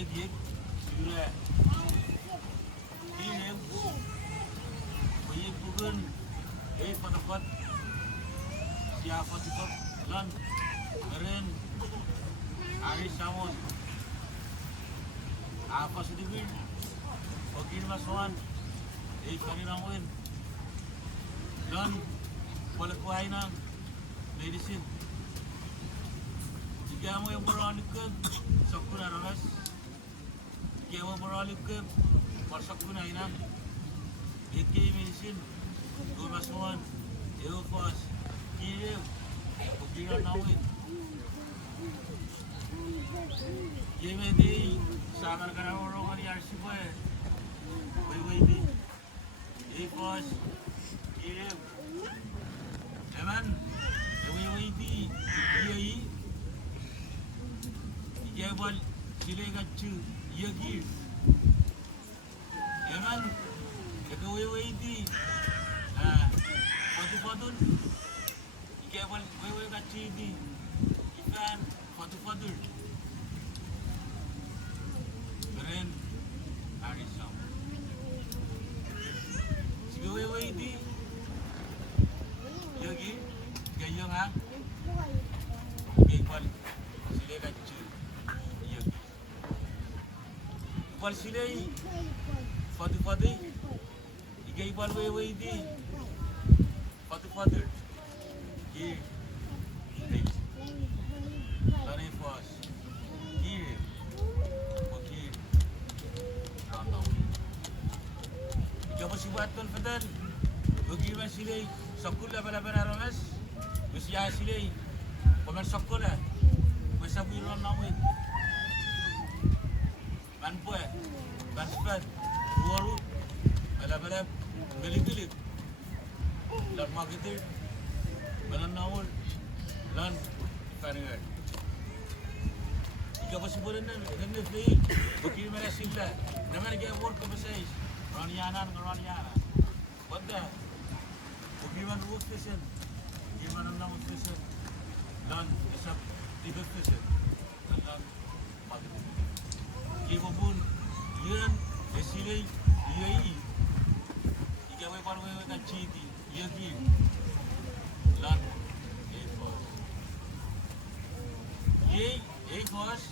Yegik, Sure, Him, Wayik Bugun, Fatafat, Siafatifat, Lan, Ren, Ari Samon, Apa Sidibin, Fakir Maswan, Fani Ramuin, Lan, Polakwainang, Medicine. Jika mo yang beralukkan, sakuna ramas. Jika mo beralukkan, persakuna inan. Eke medicine, dua masuan, eufas, kirim, kukiran nawin. Jeme di, sabar kana orang ni arsipa. Wei di, eufas, kirim. Eman, wei di, yai. Jebal sile gachu yagi yaman kewe di fatu jebal wewe gachu di ikan fatu keren arisam si wewe di yagi gayung ha jebal sile gachu Ipal silay, fadi, iga ipal way di, fadi, here, next, tanay fas, here, fakir, random. Iga musibat tol fadal, bagi man silay, sakul la aramas, masya silay, paman sakul la, masabi random. Manpoe, Banspat, Buaru, Balab, Gilip, Lan Marketer, Balanawal, Lan Faringan. Jika possible na free, bukti mana sila, naman kaya work ko sa is, Raniana. Pada, bukti man work station, gimana na work station, Lan isap tibet station, Lan Marketer. Kibubun, yan, esilay, yai, ikaw ay parang may kachiti, yagi, lan, efos. Yay, efos,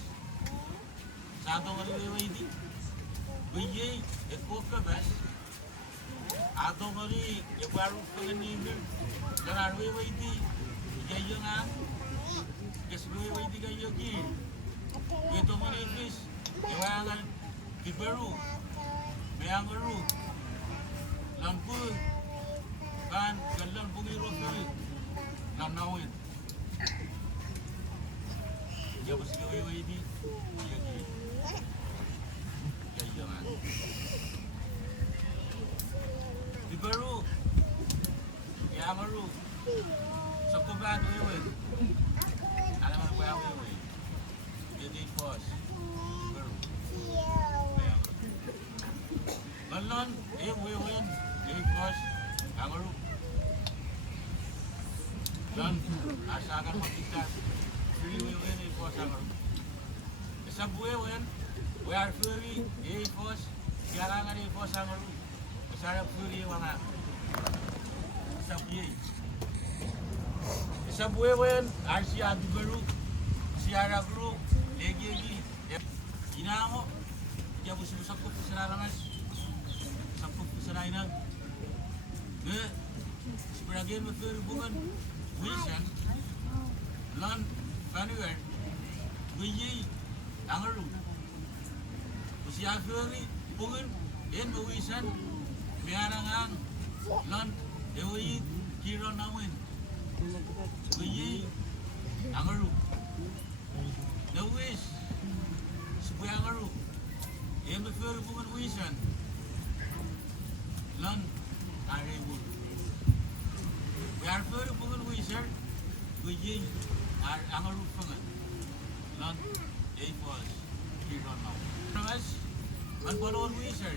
sa atong aliway di, yay, efos ka bas, atong ali, iparang panganibil, dan aliway di, ikaw nga, kasaliway di kayo yagi, ito mo na English, Ewangan Kiberu, Meyangaru, Lampu, kan galan bugiro kiri, namnawin. Dia bersilawi ini, dia kiri. Jangan. Kiberu, Meyangaru, Sokoban wewe. Alaman wewe. Jadi pos. Lon, wewen, pos, kangaru. Lon, asakan makitas. Free wewen, pos, kangaru. Isang wewen, we are free, pos, kailangan pos, kangaru. Isang free wanga. Isang yay. Isang wewen, arsi adugaru, siara guru, legi. Inamo, dia busuk-busuk pusaramas. Senainan, sebagian berhubungan wisan, lan panuan, wiyi, angaru, usia kiri, hubungan, dan wisan, biarangan, lan dewi kira namun, wiyi, angaru, dewis, sebagai angaru, yang berhubungan wisan. Lan arewul. We are very bukan wiser. We jing angaru pangan. Lan was kira now. Terus balon wiser.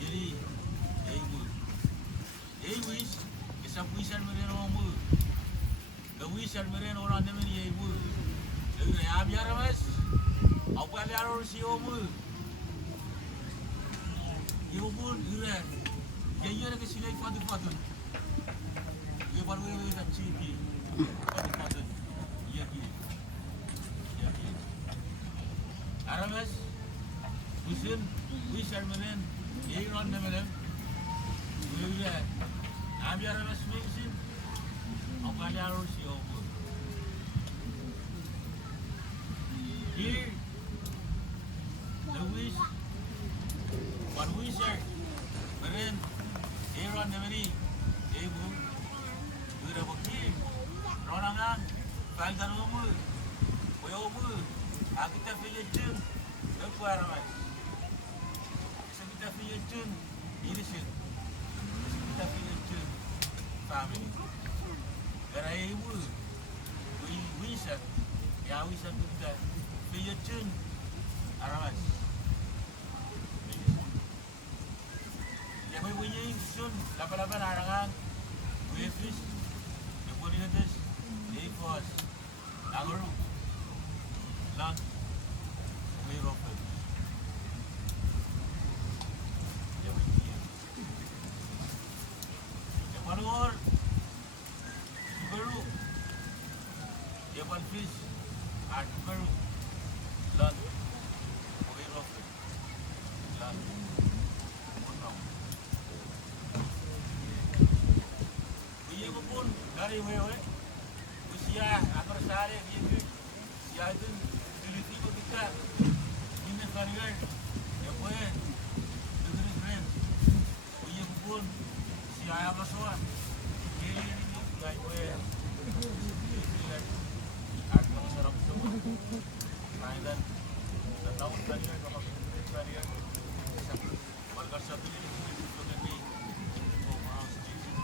Jadi good. Wis isap wiser meren orang mu. The wiser meren orang nemen bu. Jadi ya biar mas. Apa dia harus si omu? Ibu pun ira. Dia nak silai fatu. Dia baru ini nak ciki. Fatu. Iya ki. Aramas. Usin. Wisar menen. Ini ron menen. Ira. Abi aramas mengsin. Apa dia harus si omu? Here, the wish, one wisher, but then, here on the many, Ebu, Ura Baki, Ronangan, Faldaromu, Oyomu, Akita Fiyatin, Requirement. Sakita Fiyatin, Innocent, Sakita Fiyatin, family. Garaibu, we wisher, ya wisher kita. Fiyatin Aramas. Ya bunyi sun lapan arangan. Wefis. Kemudian atas Ekos. Languru. Lang. Wirope. Ya bunyi. Ya panor. Baru. Ya panfis. Baru. Lan, Wirope, Lan, Munau. Iya pun dari wewe, usia akar sehari gitu, usia itu diliti kita, ini kalian, ya boleh, dengerin brand. Iya pun usia apa soal, ini nggak boleh, agak serap semua. Dan tahun terakhir kalau kita terakhir warga satu ini itu nanti mau sedikit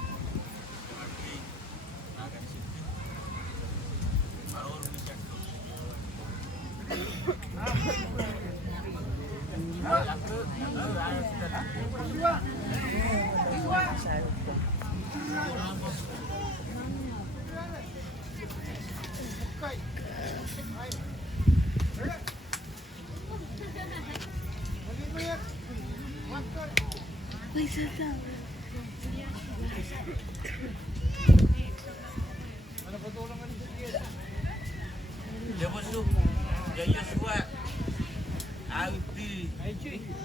berarti agak sedikit baru bisa Lepas tu, dia suat Aldi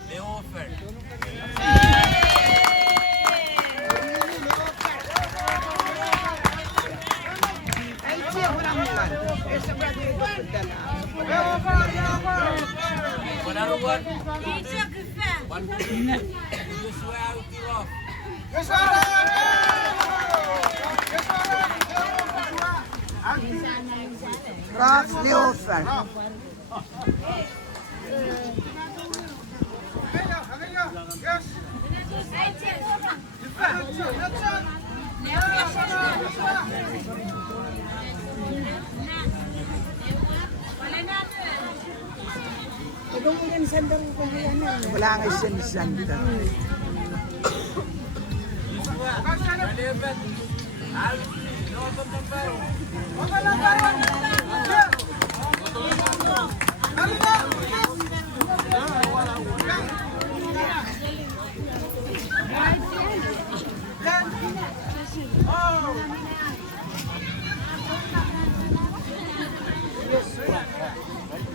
Leofer. Penaruhan. Dia suat Aldi Rof. Raf Leofer. Wala nga siya sanda.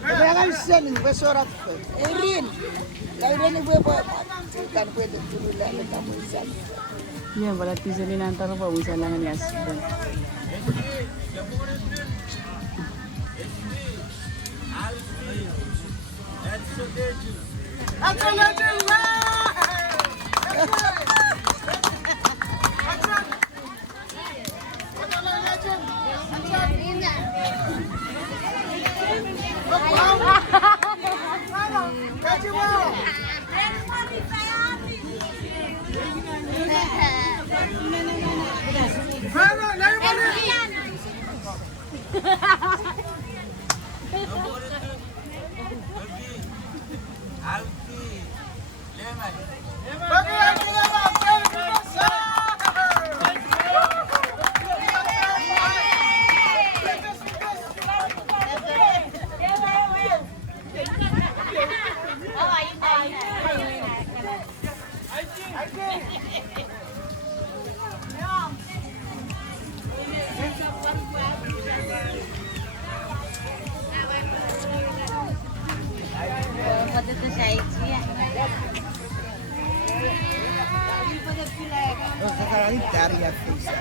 Kaya nga siya ning besorat ko. Erin. Kaya ni buwa kan pwede tulula na kamo isa. Yan, wala tisa ni nantaro pa. Usa lang ni Aspen. area freezer.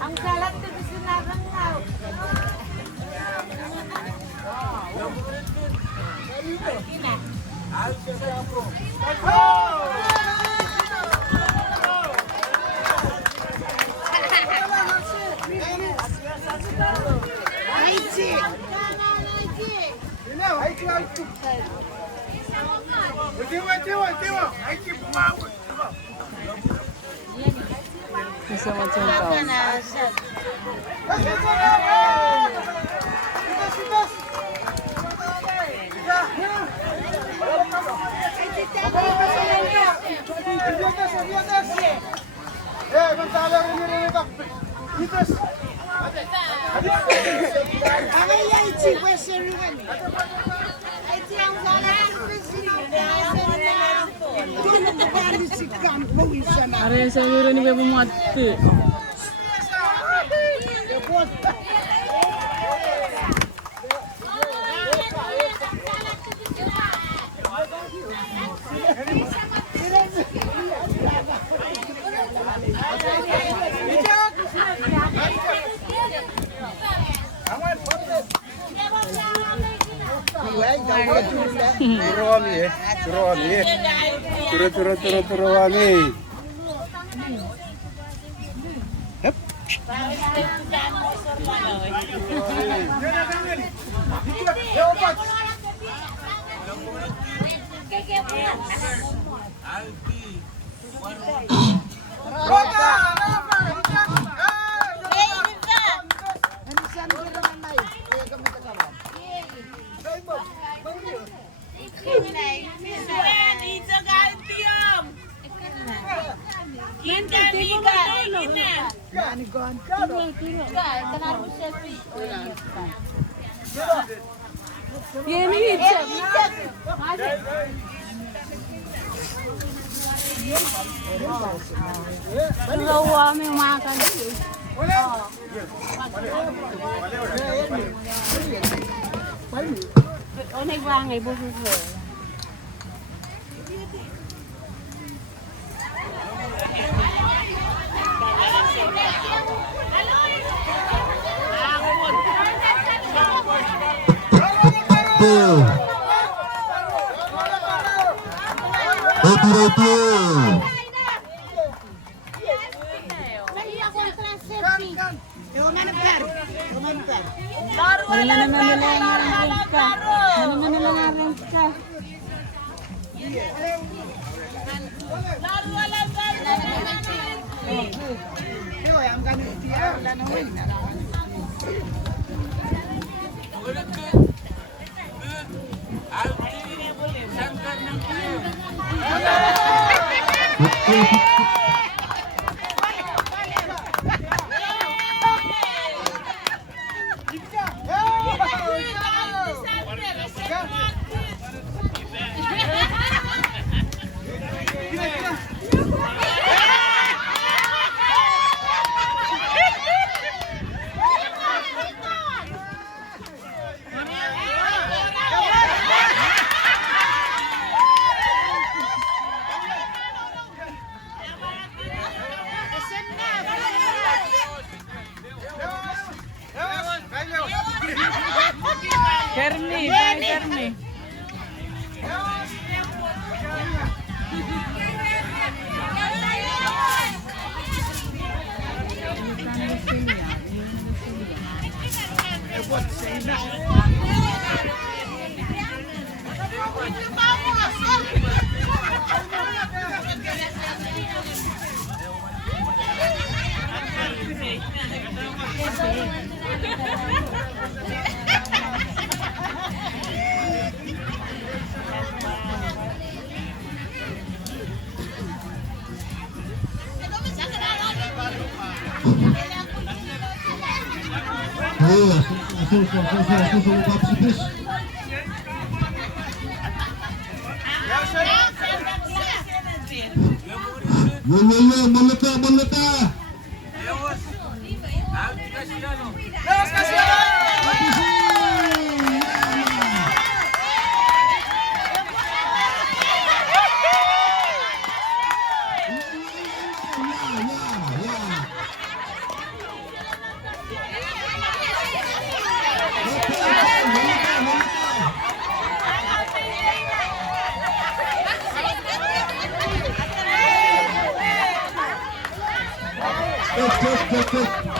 Ang salat ko sa sinarang now. Isa macam tao. Ada yang saya ni bebo mati. Turun. Rawa may makan. Oh, nagbangay busos ko. Wala naman nila ang arangka. Wala naman nila ang arangka. Kerni. Meleta. basket.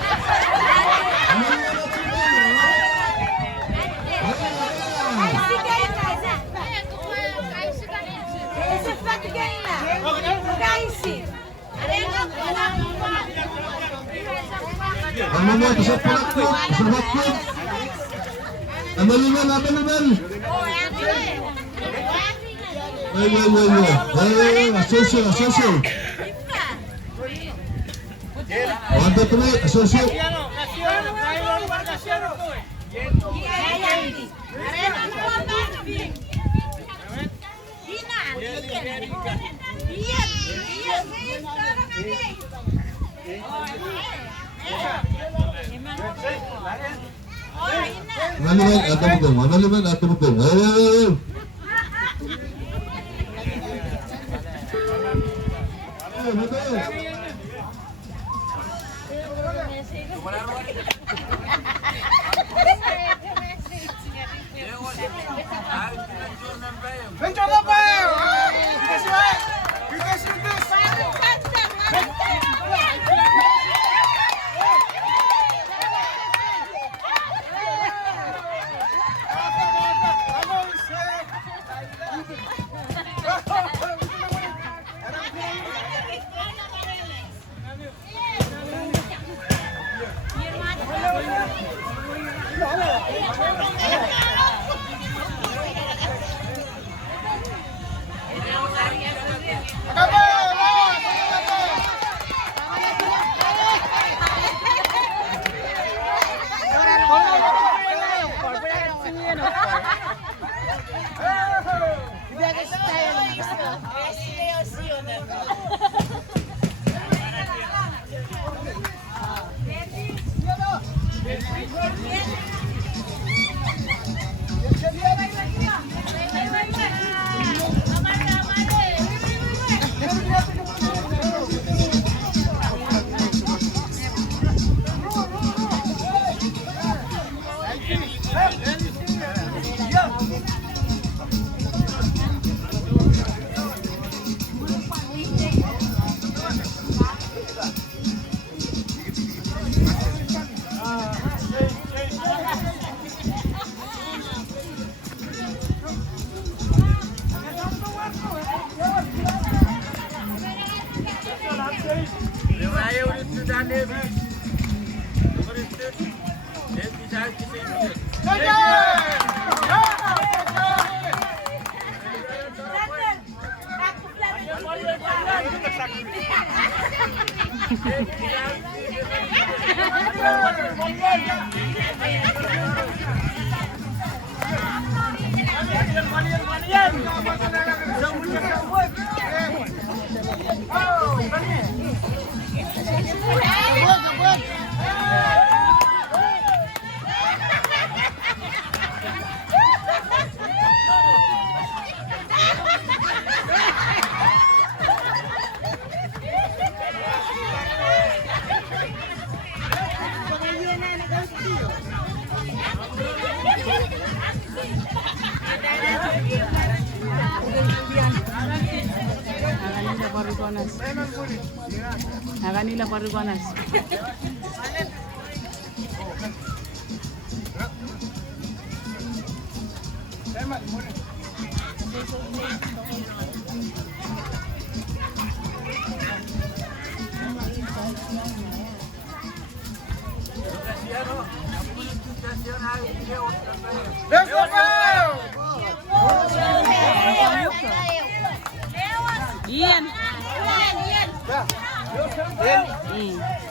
Ano mo, pasok pulak ko, sabat ko. Amalungan. Ay, asosyo. Wanda tuloy, asosyo. Manaliman atau betul. Ayo. Betul. Kanila Paribanas. Ian.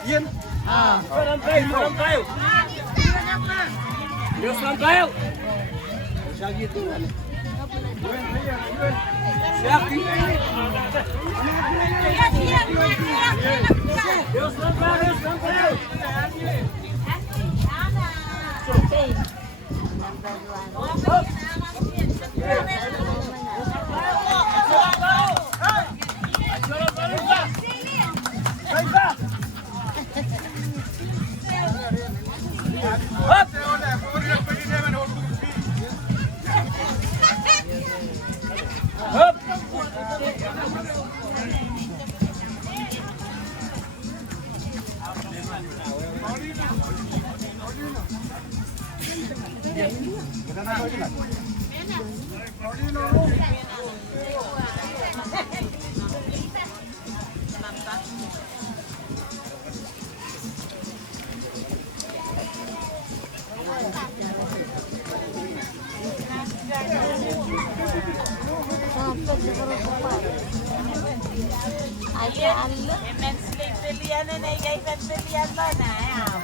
Ian. Ah. Parang tayo. Diyos lang tayo. Siya gitu. Siya gitu. Diyos lang tayo. Immensely billion and I gave a billion now.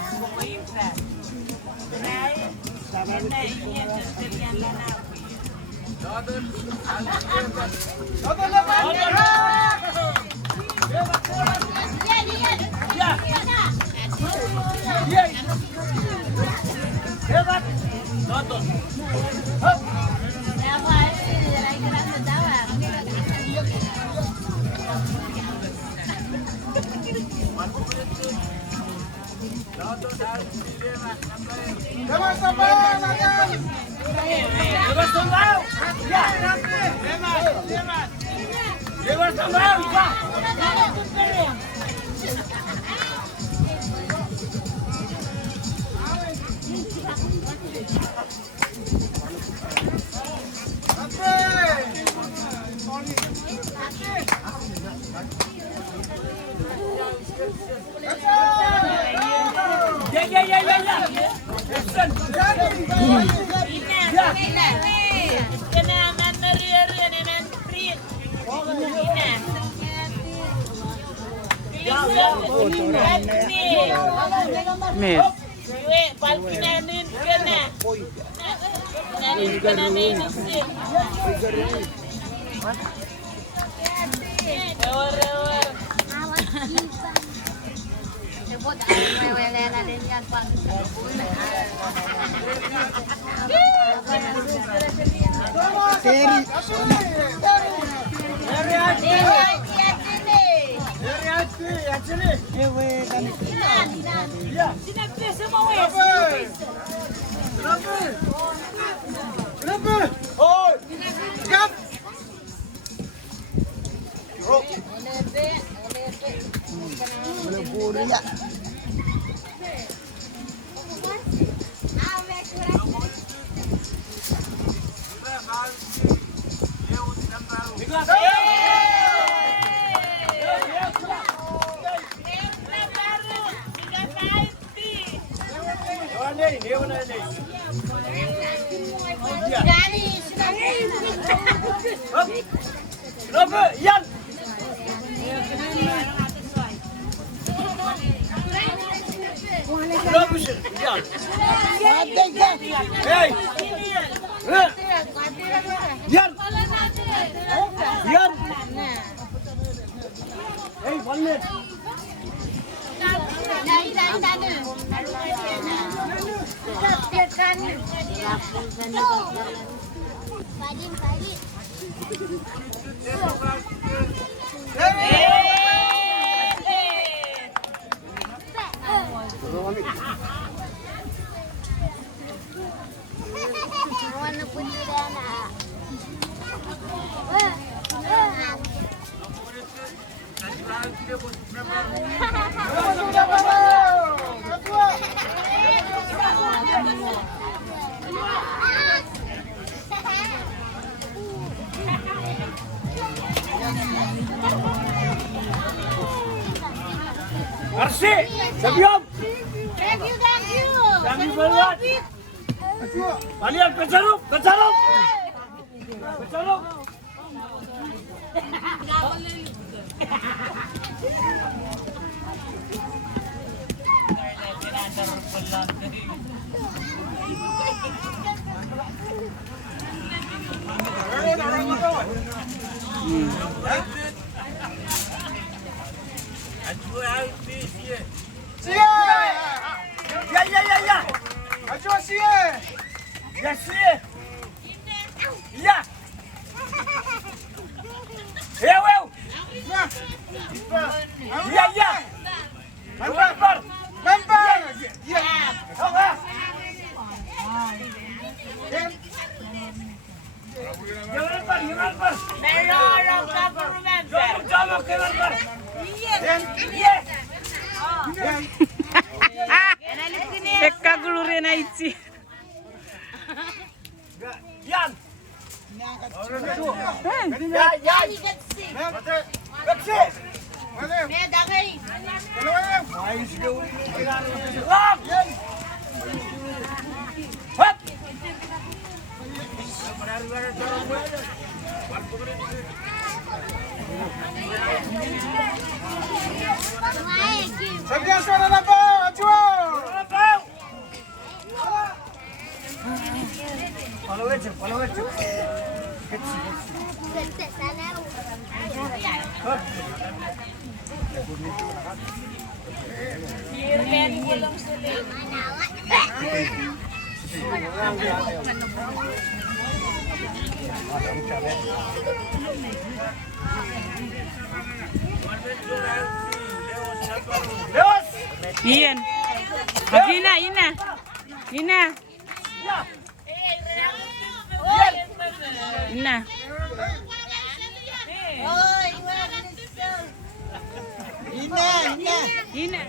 Bebas tunggal. Ya. Bebas tunggal. Ya. Ya. Listen. Met. Arsi, Sabiom. Thank you. Kami berbuat. Kalian bercaruk. Bercaruk. Ya. Ajuh sie. Ya sie. Ya. Ew. Ya. Member. Ya. Oke. Jangan lupa. Jangan lupa. Ekka gulure na ichi. yan. Ben. Yan. Gatsi. Lap. Hop. Follow it. Lewat. Iyan. Gina, Ina. Ina. Ina. Ina.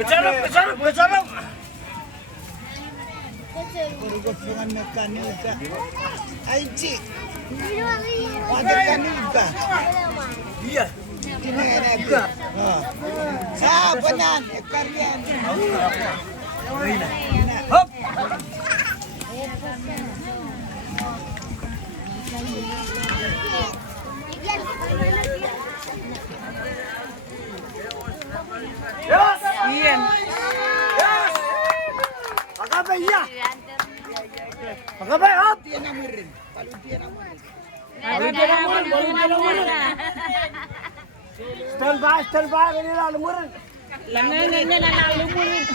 Bicara. Dengan mekanika. Aiji. Mekanika. Iya. Mekanika. Sa benan ekarian. Hop. Yes. Iyan. Yes. Pagkabe iya. Pagkabe hop. Dia namurin. Palu dia namurin. Stand by, ini lah lumuran. Langangannya na lumulid.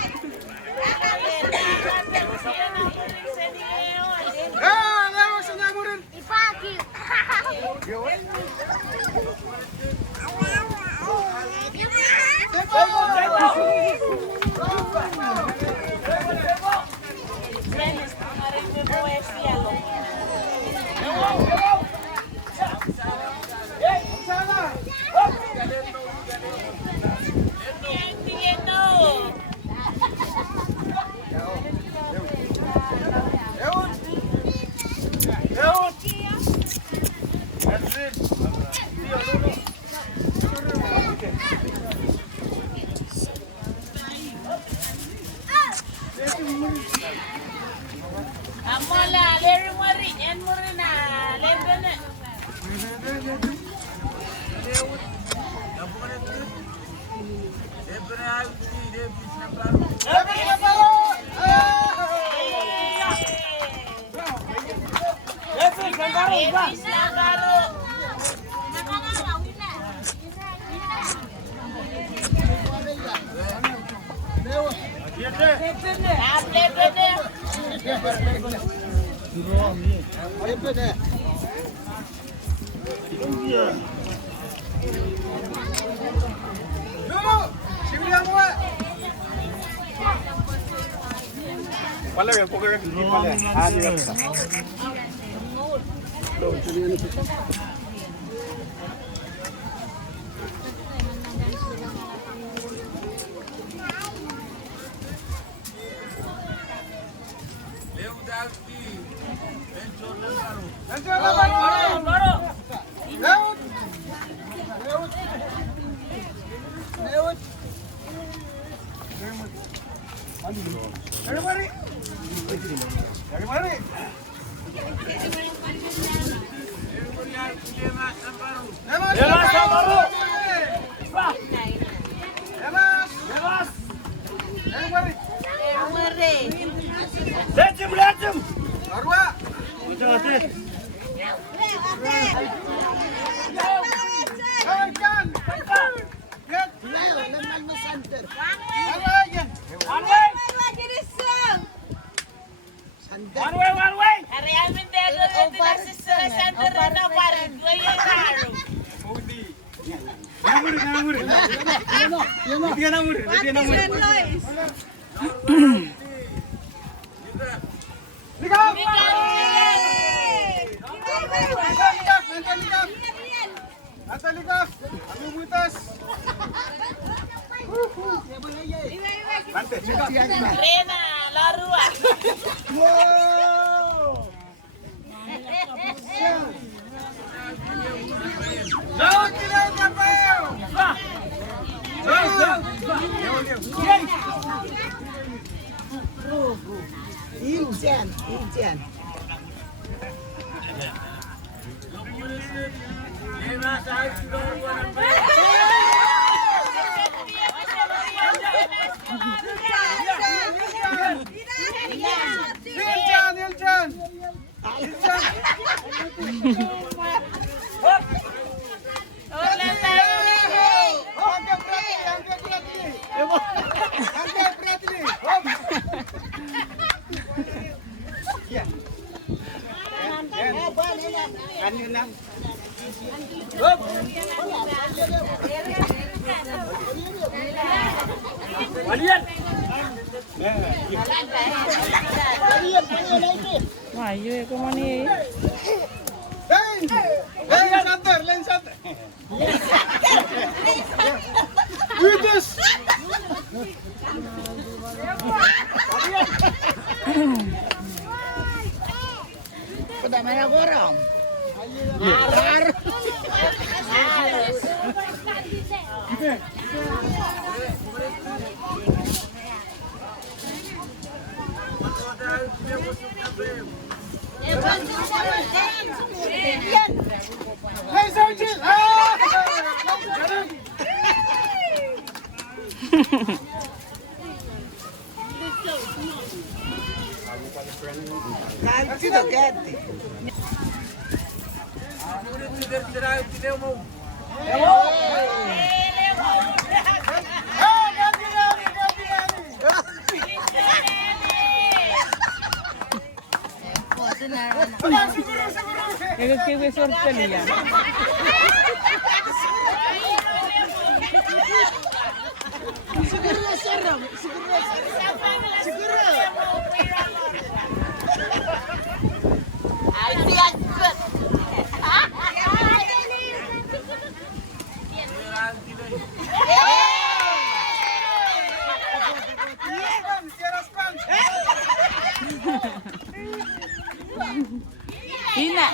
Amola, leri mori, en morina, lembene. Lejum. One way. Hari amin dego itu nasi sere santer na parin, gue yang baru. Rena, laruan. Iljan. Wah, iya, kemana ya? Pada mana gorong? Arar. Ganti do ganti. Ikaw kayo sorte niya. Siguro na sarang. Siguro. Ay, siya. Hina.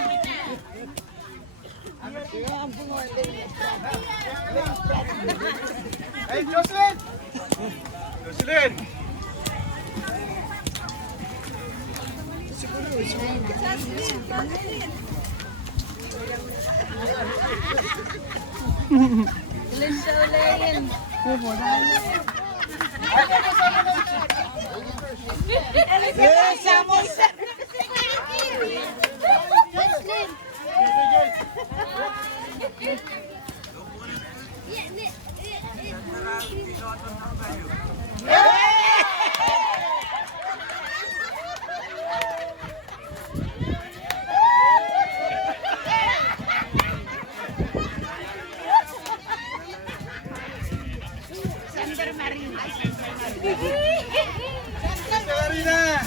Hey, Jocelyn! Jocelyn! Marina!